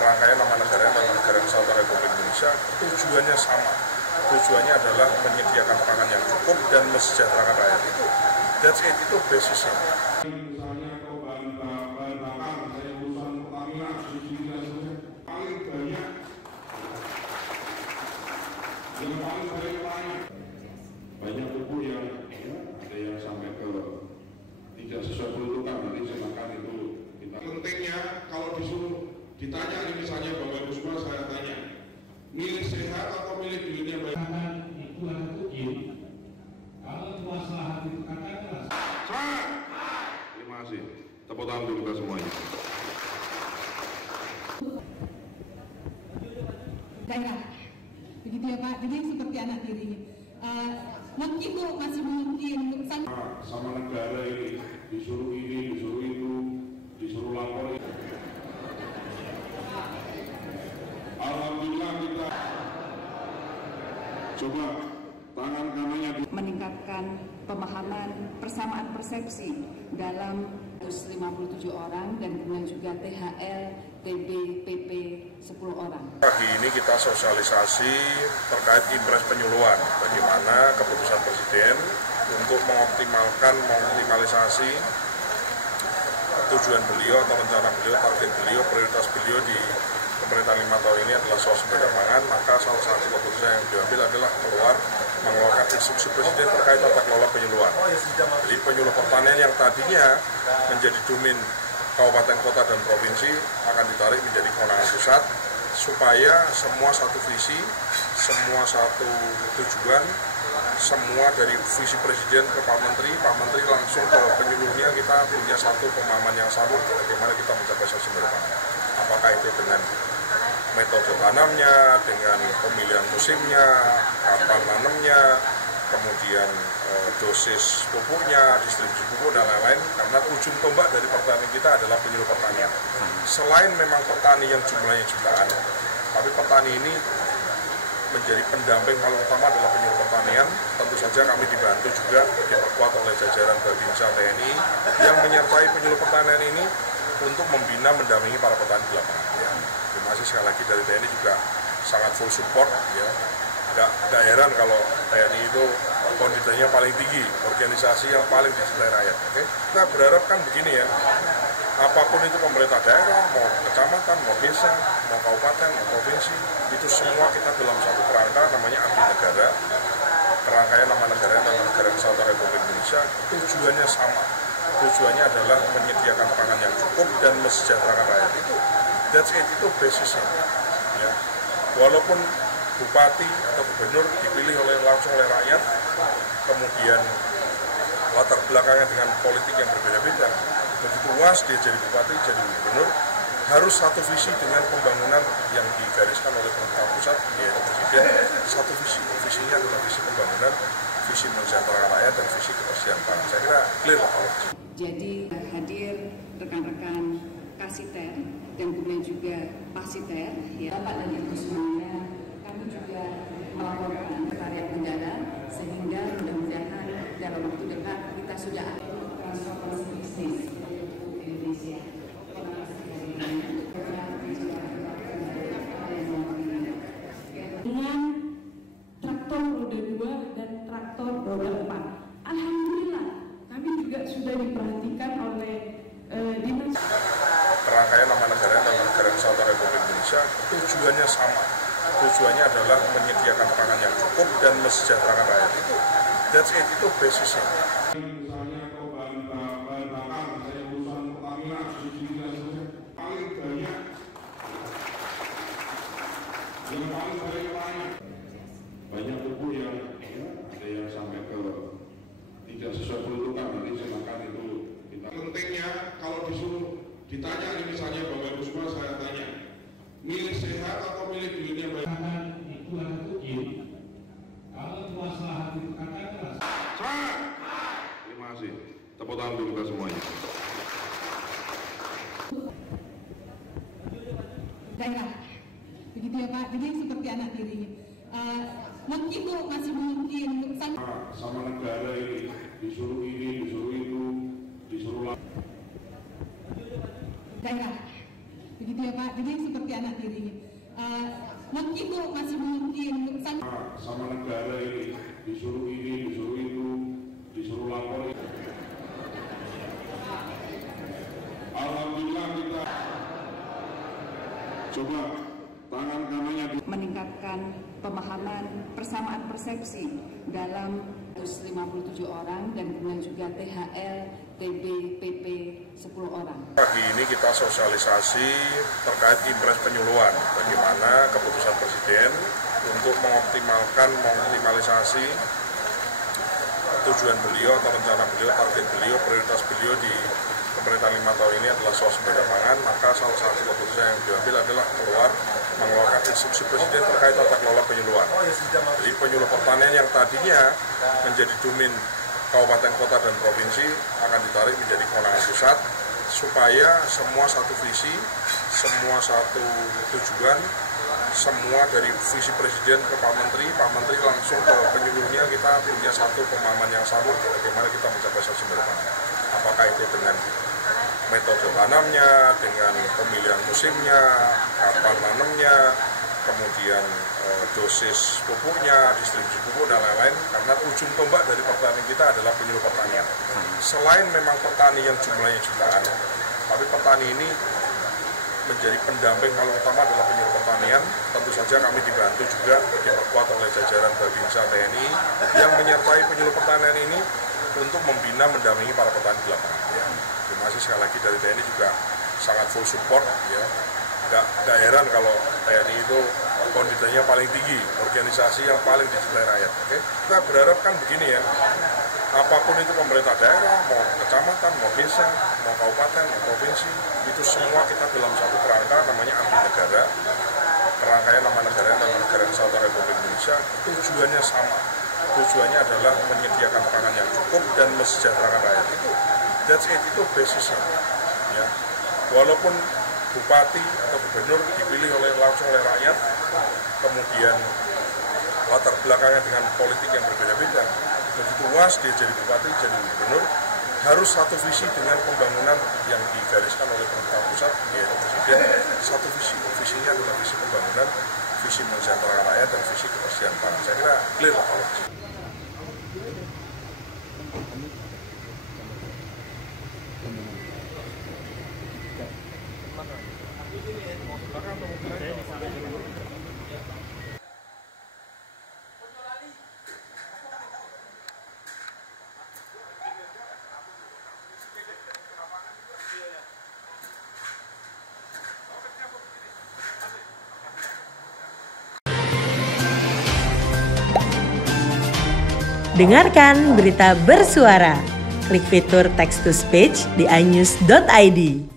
Rangkaian nama negara dalam negara kesatuan Republik Indonesia tujuannya sama. Tujuannya adalah menyediakan pangan yang cukup dan mesejahterakan rakyat. That's it, itu basisnya. Misalnya kau bahan bakar, saya urusan Pertamina, subsidi paling banyak, yang paling banyak pupuk yang ada yang sampai ke tidak sesuai peruntukan, nanti silakan itu. Pentingnya kalau disuruh ditanya ini misalnya Bapak Ibu semua saya tanya, milih sehat atau milih duitnya baik? Itu adalah tujuan. Kalau masalah itu katakanlah. Terima kasih. Tepuk tangan dulu kita semuanya. Daerah, begitu ya Pak. Jadi seperti anak tiri. Mungkin itu masih mungkin sama negara ini disuruh itu, disuruh lapor. Alhamdulillah kita coba tangan kanannya meningkatkan pemahaman persamaan persepsi dalam 157 orang dan kemudian juga THL, TB, PP 10 orang. Pagi ini kita sosialisasi terkait impres penyuluhan, bagaimana keputusan Presiden untuk mengoptimalisasi tujuan beliau atau rencana beliau, target beliau, prioritas beliau di pemerintahan 5 tahun ini adalah soal sumber daya pangan. Maka salah satu keputusan yang diambil adalah mengeluarkan instruksi Presiden terkait tata kelola penyuluhan. Jadi penyuluh pertanian yang tadinya menjadi domain kabupaten, kota, dan provinsi akan ditarik menjadi kewenangan pusat supaya semua satu visi, semua satu tujuan, semua dari visi Presiden ke Pak Menteri langsung ke penyuluhnya, kita punya satu pemahaman yang sama bagaimana kita mencapai sumber pangan. Apakah itu dengan metode tanamnya, dengan pemilihan musimnya, kapan nanamnya, kemudian dosis pupuknya, distribusi pupuk, dan lain-lain. Karena ujung tombak dari pertanian kita adalah penyuluh pertanian. Selain memang petani yang jumlahnya jutaan, tapi petani ini menjadi pendamping paling utama adalah penyuluh pertanian. Tentu saja kami dibantu juga diperkuat oleh jajaran Babinsa TNI yang menyertai penyuluh pertanian ini untuk membina, mendampingi para petani di lapangan. Ya. Terima kasih sekali lagi dari TNI juga sangat full support. Ya. Nggak heran kalau TNI itu konditornya paling tinggi, organisasi yang paling dicintai rakyat. Okay? Kita berharap kan begini ya, apapun itu pemerintah daerah, mau kecamatan, mau desa, mau kabupaten, mau provinsi, itu semua kita dalam satu kerangka namanya abdi negara. Kerangkaian nama negara dalam negara kesatuan Republik Indonesia tujuannya sama. Tujuannya adalah menyediakan pangan yang cukup dan mesejahterakan rakyat. That's it, itu basisnya. Ya. Walaupun bupati atau gubernur dipilih langsung oleh rakyat, kemudian latar belakangnya dengan politik yang berbeda-beda, begitu luas dia jadi bupati, jadi gubernur, harus satu visi dengan pembangunan yang digariskan oleh pemerintah pusat, yaitu Presiden, satu visi. Visinya adalah visi pembangunan, visi mensejahterakan rakyat, dan visi ketersediaan pangan. Saya kira clear lah kalau Jadi hadir rekan-rekan Kasiter dan kemudian juga Pasiter, ya Bapak dan Ibu semuanya, kami juga melaporkan karya negara sehingga mudah-mudahan dalam waktu dekat kita sudah ada transformasi bisnis Indonesia. Dengan traktor roda 2 dan traktor roda 4. Alhamdulillah, kami juga sudah diperhatikan oleh dinas. Rangkaian nama negara dalam negara kesatuan Republik Indonesia tujuannya sama. Tujuannya adalah menyediakan pangan yang cukup dan mesejahterakan rakyat. That's it, itu basisnya. Misalnya kau bahan bakar, saya urusan Pertamina, subsidi paling banyak, yang paling banyak pupuk yang ada yang sampai ke tidak sesuai peruntukan, nanti silakan itu. Pentingnya kalau disuruh ditanya ini misalnya Bapak Ibu semua saya tanya, milih sehat atau milih duitnya baik? Itu adalah tujuan. Kalau masalah itu katakanlah. Terima kasih. Tepuk tangan dulu kita semuanya. Daerah, begitu ya Pak. Jadi seperti anak tiri. Mungkin itu masih mungkin sama negara ini disuruh itu, disuruh daerah, begitu ya Pak. Jadi seperti anak tiri. Mungkin tuh masih mungkin sama negara ini disuruh itu, disuruh lapor. Alhamdulillah kita coba tangan kanannya meningkatkan pemahaman persamaan persepsi dalam 157 orang dan kemudian juga THL, TB, PP 10 orang. Pagi ini kita sosialisasi terkait impres penyuluhan, bagaimana keputusan Presiden untuk mengoptimalisasi tujuan beliau atau rencana beliau, target beliau, prioritas beliau di pemerintahan 5 tahun ini adalah swasembada pangan. Maka salah satu keputusan yang diambil adalah mengeluarkan instruksi Presiden terkait tata kelola penyuluhan. Jadi penyuluh pertanian yang tadinya menjadi domain kabupaten, kota, dan provinsi akan ditarik menjadi kewenangan pusat, supaya semua satu visi, semua satu tujuan, semua dari visi Presiden ke Pak Menteri langsung ke penyuluhnya, kita punya satu pemahaman yang sama bagaimana kita mencapai swasembada pangan. Apakah itu dengan metode tanamnya, dengan pemilihan musimnya, kapan nanamnya, kemudian dosis pupuknya, distribusi pupuk, dan lain-lain, karena ujung tombak dari pertanian kita adalah penyuluh pertanian. Selain memang petani yang jumlahnya jutaan, tapi petani ini menjadi pendamping paling utama adalah penyuluh pertanian. Tentu saja kami dibantu juga diperkuat oleh jajaran Babinsa TNI yang menyertai penyuluh pertanian ini untuk membina, mendampingi para petani di lapangan. Ya. Terima kasih sekali lagi dari TNI juga sangat full support. Ya. Nggak heran kalau TNI itu kondisinya paling tinggi, organisasi yang paling dicintai rakyat. Oke? Kita berharap kan begini ya, apapun itu pemerintah daerah, mau kecamatan, mau desa, mau kabupaten, mau provinsi, itu semua kita dalam satu kerangka namanya abdi negara. Kerangkanya nama negara Kesatuan Republik Indonesia, tujuannya sama. Tujuannya adalah menyediakan pangan yang cukup dan mesejahterakan rakyat. Itu basisnya. Ya. Walaupun bupati atau gubernur dipilih langsung oleh rakyat, kemudian latar belakangnya dengan politik yang berbeda-beda, begitu luas dia jadi bupati, jadi gubernur, harus satu visi dengan pembangunan yang digariskan oleh pemerintah pusat, yaitu Presiden. Satu visinya adalah visi pembangunan, visi mensejahterakan rakyat, dan visi ketersediaan pangan. Saya kira clear lah kalau Dengarkan berita bersuara. Klik fitur text to speech di inews.id.